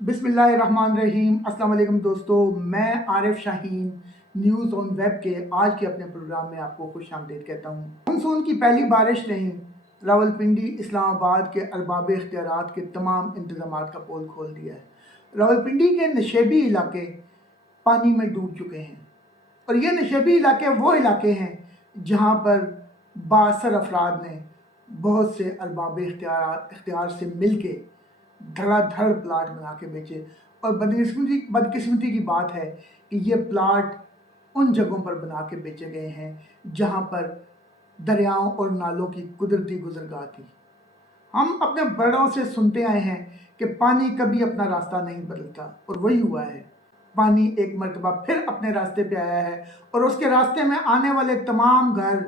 बिस्मिल्लाहिर्रहमानिर्रहीम। अस्सलाम वालेकुम दोस्तों, मैं Arif Shaheen news on web के आज के अपने प्रोग्राम में आपको खुश आमदीद कहता हूँ। मानसून की पहली बारिश ने ही रावलपिंडी इस्लामाबाद के अरबाब इख्तियारात के तमाम इंतजामात का पोल खोल दिया है। रावलपिंडी के नशेबी इलाके पानी में डूब चुके हैं और ये नशेबी इलाके वो इलाके हैं जहाँ पर बासर अफराद ने बहुत से अरबाब इख्तियार से मिल के धड़ाधड़ प्लाट बना के बेचे। और बदकिस्मती की बात है कि ये प्लाट उन जगहों पर बना के बेचे गए हैं जहाँ पर दरियाओं और नालों की कुदरती गुजरगाह थी। हम अपने बड़ों से सुनते आए हैं कि पानी कभी अपना रास्ता नहीं बदलता, और वही हुआ है। पानी एक मरतबा फिर अपने रास्ते पे आया है और उसके रास्ते में आने वाले तमाम घर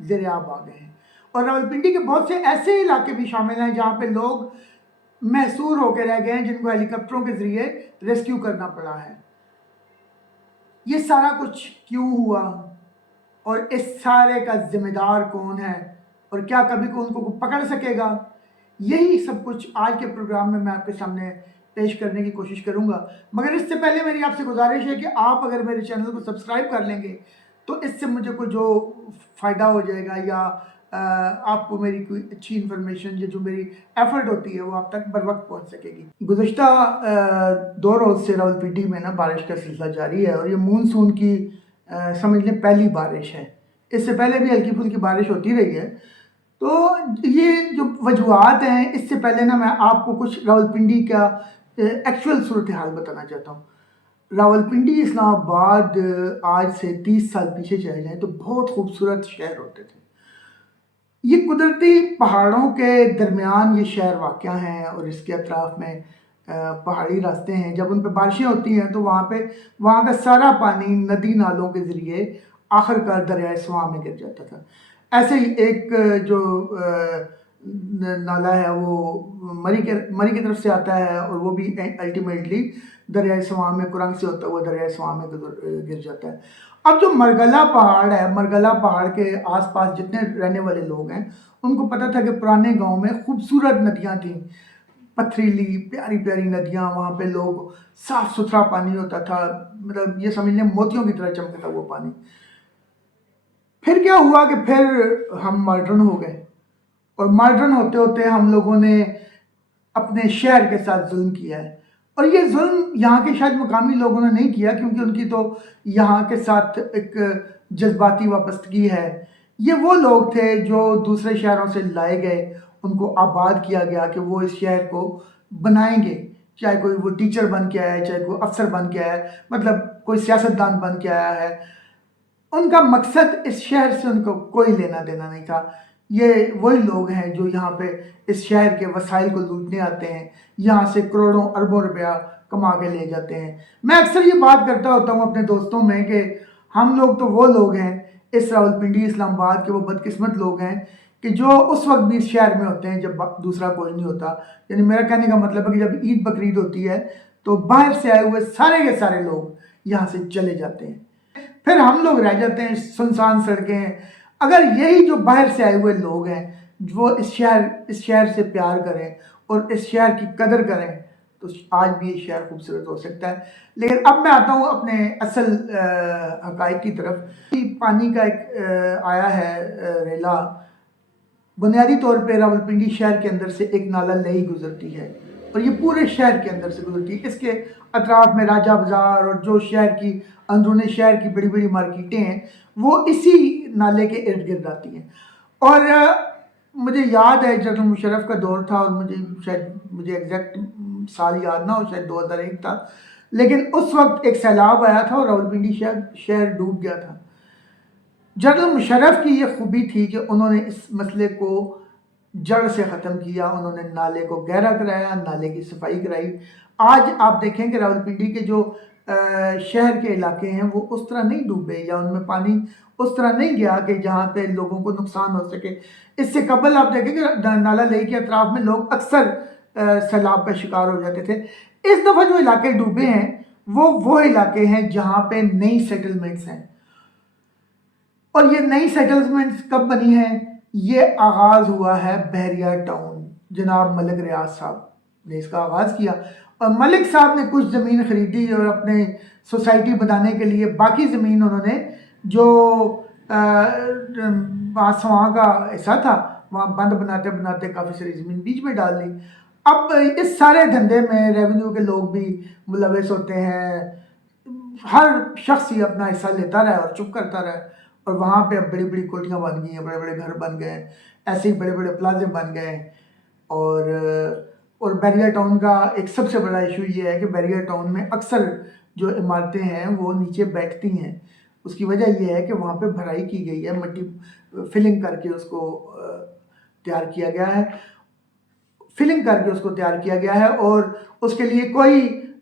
ज़ेर-ए-आब आ गए हैं। और रावलपिंडी के बहुत से ऐसे इलाके भी शामिल हैं जहाँ पे लोग महसूर होकर रह गए हैं, जिनको हेलीकॉप्टरों के ज़रिए रेस्क्यू करना पड़ा है। ये सारा कुछ क्यों हुआ और इस सारे का ज़िम्मेदार कौन है और क्या कभी को उनको पकड़ सकेगा, यही सब कुछ आज के प्रोग्राम में मैं आपके सामने पेश करने की कोशिश करूंगा। मगर इससे पहले मेरी आपसे गुजारिश है कि आप अगर मेरे चैनल को सब्सक्राइब कर लेंगे तो इससे मुझे कोई जो फ़ायदा हो जाएगा या आपको मेरी कोई अच्छी इन्फॉर्मेशन या जो मेरी एफर्ट होती है वो आप तक बर वक्त पहुँच सकेगी। गुज़श्ता 2 रोज़ से रावलपिंडी में ना बारिश का सिलसिला जारी है और ये मानसून की समझ लें पहली बारिश है। इससे पहले भी हल्की फुल्की बारिश होती रही है। तो ये जो वजूहात हैं, इससे पहले ना मैं आपको कुछ रावलपिंडी का एक्चुअल सूरत हाल बताना चाहता हूँ। रावलपिंडी इस्लामाबाद आज से 30 साल पीछे चले जाएँ तो बहुत खूबसूरत शहर होते थे। ये कुदरती पहाड़ों के दरमियान ये शहर वाक़या है और इसके अतराफ़ में पहाड़ी रास्ते हैं। जब उन पर बारिशें होती हैं तो वहाँ का सारा पानी नदी नालों के ज़रिए आखिरकार दरियाए स्वां में गिर जाता था। ऐसे ही एक जो नाला है वो मरी की तरफ से आता है और वो भी अल्टीमेटली दरियाए स्वां में कुरंग से होता हुआ दरियाए स्वां में गिर जाता है। अब जो मरगला पहाड़ है, मरगला पहाड़ के आसपास जितने रहने वाले लोग हैं उनको पता था कि पुराने गांव में खूबसूरत नदियां थीं, पथरीली प्यारी प्यारी नदियां। वहाँ पे लोग साफ़ सुथरा पानी होता था, मतलब ये समझ लें मोतियों की तरह चमकता वो पानी। फिर क्या हुआ कि फिर हम मॉडर्न हो गए और मॉडर्न होते होते हम लोगों ने अपने शहर के साथ जुल्म किया है। और ये जुल्म यहाँ के शायद मुकामी लोगों ने नहीं किया क्योंकि उनकी तो यहाँ के साथ एक जज्बाती वाबस्तगी है। ये वो लोग थे जो दूसरे शहरों से लाए गए, उनको आबाद किया गया कि वो इस शहर को बनाएंगे। चाहे कोई वो टीचर बन के आया है, चाहे कोई अफसर बन के आया है, मतलब कोई सियासतदान बन के आया है। उनका मकसद इस शहर से उनको कोई लेना देना नहीं था। ये वही लोग हैं जो यहाँ पे इस शहर के वसाइल को लूटने आते हैं, यहाँ से करोड़ों अरबों रुपया कमा के ले जाते हैं। मैं अक्सर ये बात करता होता हूँ अपने दोस्तों में कि हम लोग तो वो लोग हैं इस रावलपिंडी इस्लामाबाद के, वो बदकिस्मत लोग हैं कि जो उस वक्त भी इस शहर में होते हैं जब दूसरा कोई नहीं होता। यानी मेरा कहने का मतलब है कि जब ईद बकरीद होती है तो बाहर से आए हुए सारे के सारे लोग यहाँ से चले जाते हैं, फिर हम लोग रह जाते हैं सुनसान सड़कें। अगर यही जो बाहर से आए हुए लोग हैं वो इस शहर से प्यार करें और इस शहर की कदर करें तो आज भी ये शहर खूबसूरत हो सकता है। लेकिन अब मैं आता हूँ अपने असल हक़ाइक़ की तरफ। पानी का एक आया है रेला। बुनियादी तौर पे रावलपिंडी शहर के अंदर से एक नाला लही गुजरती है और ये पूरे शहर के अंदर से गुजरती है। इसके अतराफ में राजा बाज़ार और जो शहर की अंदरूनी शहर की बड़ी बड़ी मार्केटें हैं वो इसी नाले के इर्द गिर्द आती हैं। और मुझे याद है जनरल मुशर्रफ का दौर था और मुझे एग्जैक्ट साल याद ना हो, शायद 2001 था। लेकिन उस वक्त एक सैलाब आया था और रावलपिंडी शहर डूब गया था। जनरल मुशर्रफ की ये खूबी थी कि उन्होंने इस मसले को जड़ से ख़त्म किया। उन्होंने नाले को गहरा कराया, नाले की सफाई कराई। आज आप देखें कि रावलपिंडी के जो शहर के इलाके हैं वो उस तरह नहीं डूबे या उनमें पानी उस तरह नहीं गया कि जहाँ पे लोगों को नुकसान हो सके। इससे कबल आप देखें कि नाला लेक के अतराफ में लोग अक्सर सैलाब का शिकार हो जाते थे। इस दफ़ा जो इलाके डूबे हैं वो इलाके हैं जहाँ पे नई सेटलमेंट्स हैं। और ये नई सेटलमेंट्स कब बनी हैं? ये आगाज़ हुआ है बहरिया टाउन, जनाब मलिक रियाज साहब। نے इसका आगाज़ किया और मलिक साहब ने कुछ ज़मीन ख़रीदी और अपने सोसाइटी बनाने के लिए बाकी ज़मीन उन्होंने जो वहाँ का हिस्सा था वहाँ बंद बनाते बनाते काफ़ी सारी ज़मीन बीच में डाल दी। अब इस सारे धंधे में रेवेन्यू के लोग भी मुलविस होते हैं, हर शख्स ही अपना हिस्सा लेता रहा और चुप करता रहा और वहाँ पे अब बड़ी बड़ी कोठियाँ बन गई हैं, बड़े बड़े घर बन गए हैं, ऐसे ही बड़े बड़े प्लाजे बन गए हैं। और बैरियर टाउन का एक सबसे बड़ा इशू ये है कि बैरियर टाउन में अक्सर जो इमारतें हैं वो नीचे बैठती हैं। उसकी वजह ये है कि वहाँ पे भराई की गई है, मट्टी फिलिंग करके उसको तैयार किया गया है, और उसके लिए कोई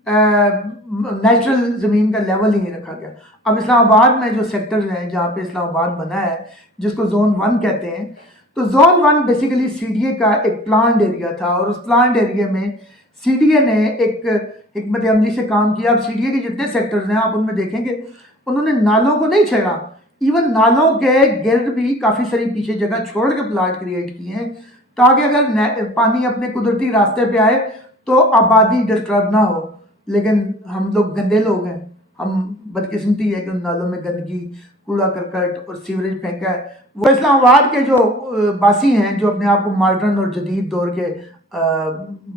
नेचुरल ज़मीन का लेवल ही नहीं रखा गया। अब इस्लामाबाद में जो सेक्टर्स हैं जहाँ पे इस्लामाबाद बना है, जिसको जोन 1 कहते हैं, तो जोन 1 बेसिकली सीडीए का एक प्लान्ड एरिया था और उस प्लान्ड एरिया में सीडीए ने एक हिकमत अमली से काम किया। अब सीडीए के जितने सेक्टर्स हैं आप उनमें देखेंगे उन्होंने नालों को नहीं छेड़ा, इवन नालों के गिर्द भी काफ़ी सारी पीछे जगह छोड़ के प्लाट क्रिएट किए हैं ताकि अगर पानी अपने कुदरती रास्ते पे आए तो आबादी डिस्टर्ब ना हो। लेकिन हम लोग गंदे लोग हैं, हम बदकिस्मती है कि उन नालों में गंदगी, कूड़ा करकट और सीवरेज फेंका है। वो इस्लामाबाद के जो बासी हैं, जो अपने आप को मॉडर्न और जदीद दौर के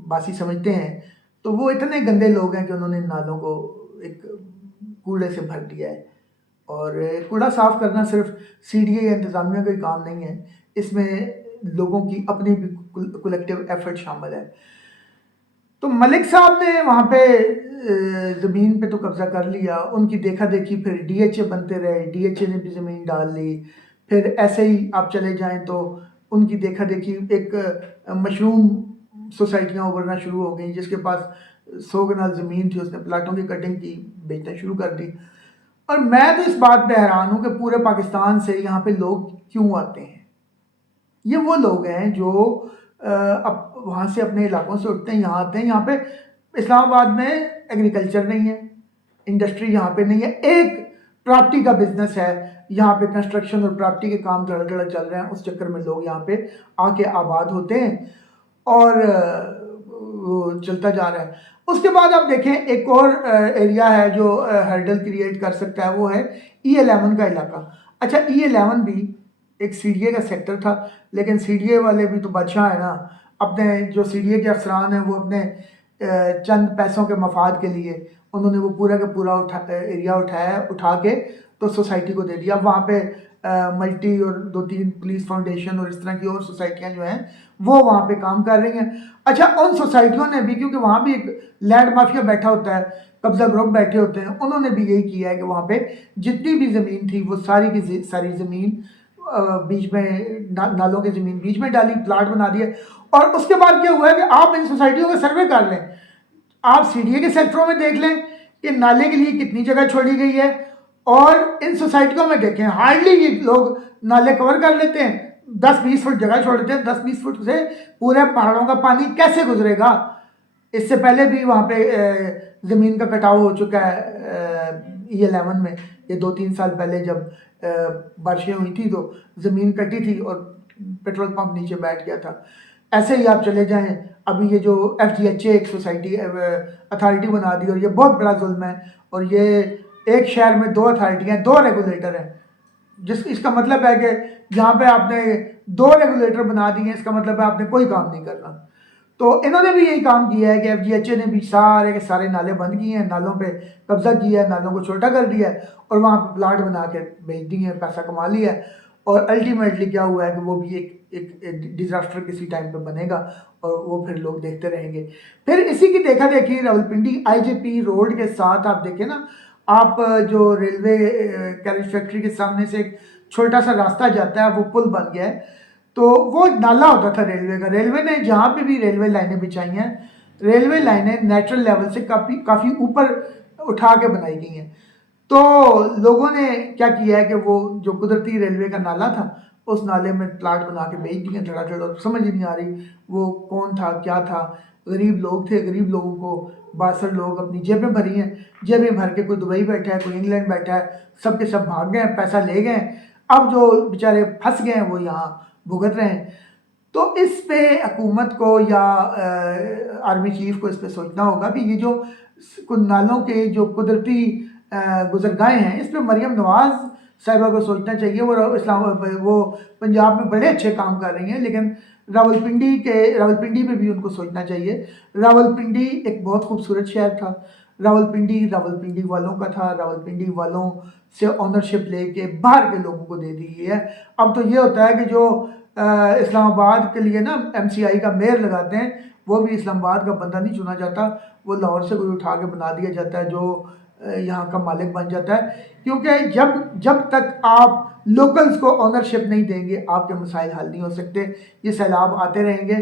बासी समझते हैं, तो वो इतने गंदे लोग हैं कि उन्होंने नालों को एक कूड़े से भर दिया है। और कूड़ा साफ़ करना सिर्फ सीडीए या इंतज़ामिया का ही काम नहीं है, इसमें लोगों की अपनी भी कलेक्टिव एफर्ट शामिल है। तो मलिक साहब ने वहाँ पे ज़मीन पे तो कब्ज़ा कर लिया, उनकी देखा देखी फिर डीएचए बनते रहे, डीएचए ने भी ज़मीन डाल ली, फिर ऐसे ही आप चले जाएं तो उनकी देखा देखी एक मशरूम सोसाइटियाँ उभरना शुरू हो गई। जिसके पास 100 कनाल ज़मीन थी उसने प्लाटों की कटिंग की, बेचना शुरू कर दी। और मैं तो इस बात पे हैरान हूँ कि पूरे पाकिस्तान से यहाँ पे लोग क्यों आते हैं। ये वो लोग हैं जो अब वहाँ से अपने इलाकों से उठते हैं, यहाँ आते हैं। यहाँ पे इस्लामाबाद में एग्रीकल्चर नहीं है, इंडस्ट्री यहाँ पे नहीं है, एक प्रॉपर्टी का बिजनेस है यहाँ पे, कंस्ट्रक्शन और प्रॉपर्टी के काम धड़ा चल रहे हैं। उस चक्कर में लोग यहाँ पे आके आबाद होते हैं और वो चलता जा रहा है। उसके बाद आप देखें एक और एरिया है जो हर्डल क्रिएट कर सकता है, वो है E11 का इलाका। अच्छा, E11 भी एक सीडीए का सेक्टर था, लेकिन सीडीए वाले भी तो बादशाह है ना, अपने जो सीडीए के अफसरान हैं वो अपने चंद पैसों के मफाद के लिए उन्होंने वो पूरा का पूरा एरिया उठा के तो सोसाइटी को दे दिया। वहाँ पे मल्टी और 2-3 पुलिस फाउंडेशन और इस तरह की और सोसाइटियाँ जो हैं वो वहाँ पे काम कर रही हैं। अच्छा, उन सोसाइटियों ने भी, क्योंकि वहाँ भी एक लैंड माफिया बैठा होता है, कब्जा ग्रुप बैठे होते हैं, उन्होंने भी यही किया है कि वहाँ पे जितनी भी ज़मीन थी वो सारी की सारी ज़मीन बीच में नालों की ज़मीन बीच में डाली, प्लाट बना दिए। और उसके बाद क्या हुआ है कि आप इन सोसाइटियों का सर्वे कर लें, आप सीडीए के सेक्टरों में देख लें कि नाले के लिए कितनी जगह छोड़ी गई है, और इन सोसाइटियों में देखें हार्डली ये लोग नाले कवर कर लेते हैं, 10-20 फुट जगह छोड़ देते हैं। 10-20 फुट से पूरे पहाड़ों का पानी कैसे गुजरेगा। इससे पहले भी वहाँ पे ज़मीन का कटाव हो चुका है E11 में। ये 2-3 साल पहले जब बारिशें हुई थी तो ज़मीन कटी थी और पेट्रोल पंप नीचे बैठ गया था। ऐसे ही आप चले जाएं, अभी ये जो FGHA एक सोसाइटी अथॉरिटी बना दी, और ये बहुत बड़ा जुल्म है। और ये एक शहर में 2 अथॉरिटियाँ, 2 रेगुलेटर हैं, इसका मतलब है कि यहाँ पे आपने 2 रेगुलेटर बना दिए, इसका मतलब है आपने कोई काम नहीं करना। तो इन्होंने भी यही काम किया है कि FGHA ने भी सारे के सारे नाले बंद किए हैं, नालों पे कब्जा किया है, नालों को छोटा कर दिया है और वहाँ पे प्लाट बना के बेच दिए हैं, पैसा कमा लिया है। और अल्टीमेटली क्या हुआ है कि वो भी एक डिज़ास्टर किसी टाइम पे बनेगा और वो फिर लोग देखते रहेंगे। फिर इसी की देखा देखी रावलपिंडी IJP रोड के साथ आप देखें ना, आप जो रेलवे कैरेज फैक्ट्री के सामने से एक छोटा सा रास्ता जाता है, वो पुल बन गया है। तो वो नाला होता था रेलवे का। रेलवे ने जहाँ पे भी रेलवे लाइनें बिछाई हैं, रेलवे लाइनें नेचुरल लेवल से काफ़ी ऊपर उठा के बनाई गई हैं। तो लोगों ने क्या किया है कि वो जो कुदरती रेलवे का नाला था, उस नाले में प्लाट बना के बेच दिए धड़ाधड़। समझ ही नहीं आ रही वो कौन था, क्या था। गरीब लोग थे, गरीब लोगों को 62 लोग अपनी जेबें भरी हैं, जेबें भर के कोई दुबई बैठा है, कोई इंग्लैंड बैठा है, सब के सब भाग गए, पैसा ले गए। अब जो बेचारे फंस गए हैं वो यहाँ भुगत रहे हैं। تو اس پہ حکومت کو یا آرمی چیف کو اس پہ سوچنا ہوگا کہ یہ جو نالوں کے جو قدرتی گزرگاہیں ہیں اس پہ مریم نواز صاحبہ کو سوچنا چاہیے. وہ پنجاب میں بڑے اچھے کام کر رہی ہیں, لیکن راولپنڈی پہ بھی ان کو سوچنا چاہیے. راولپنڈی ایک بہت خوبصورت شہر تھا. راولپنڈی والوں کا تھا. راولپنڈی والوں سے اونرشپ لے کے باہر کے لوگوں کو دے دی گئی ہے. اب تو یہ ہوتا ہے کہ جو اسلام آباد کے لیے نا ایم سی آئی کا میئر لگاتے ہیں, وہ بھی اسلام آباد کا بندہ نہیں چنا جاتا, وہ لاہور سے کوئی اٹھا کے بنا دیا جاتا ہے جو یہاں کا مالک بن جاتا ہے. کیونکہ جب تک آپ لوکلز کو اونرشپ نہیں دیں گے آپ کے مسائل حل نہیں ہو سکتے. یہ سیلاب آتے رہیں گے,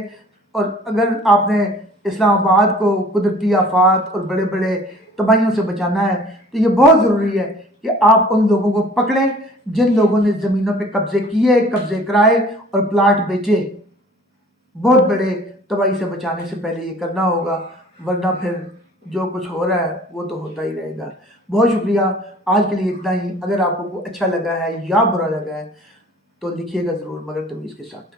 اور اگر آپ نے اسلام آباد کو قدرتی آفات اور بڑے بڑے تباہیوں سے بچانا ہے تو یہ بہت ضروری ہے کہ آپ ان لوگوں کو پکڑیں جن لوگوں نے زمینوں پہ قبضے کیے, قبضے کرائے اور پلاٹ بیچے. بہت بڑے تباہی سے بچانے سے پہلے یہ کرنا ہوگا, ورنہ پھر جو کچھ ہو رہا ہے وہ تو ہوتا ہی رہے گا. بہت شکریہ, آج کے لیے اتنا ہی. اگر آپ کو اچھا لگا ہے یا برا لگا ہے تو لکھیے گا ضرور, مگر تمیز کے ساتھ.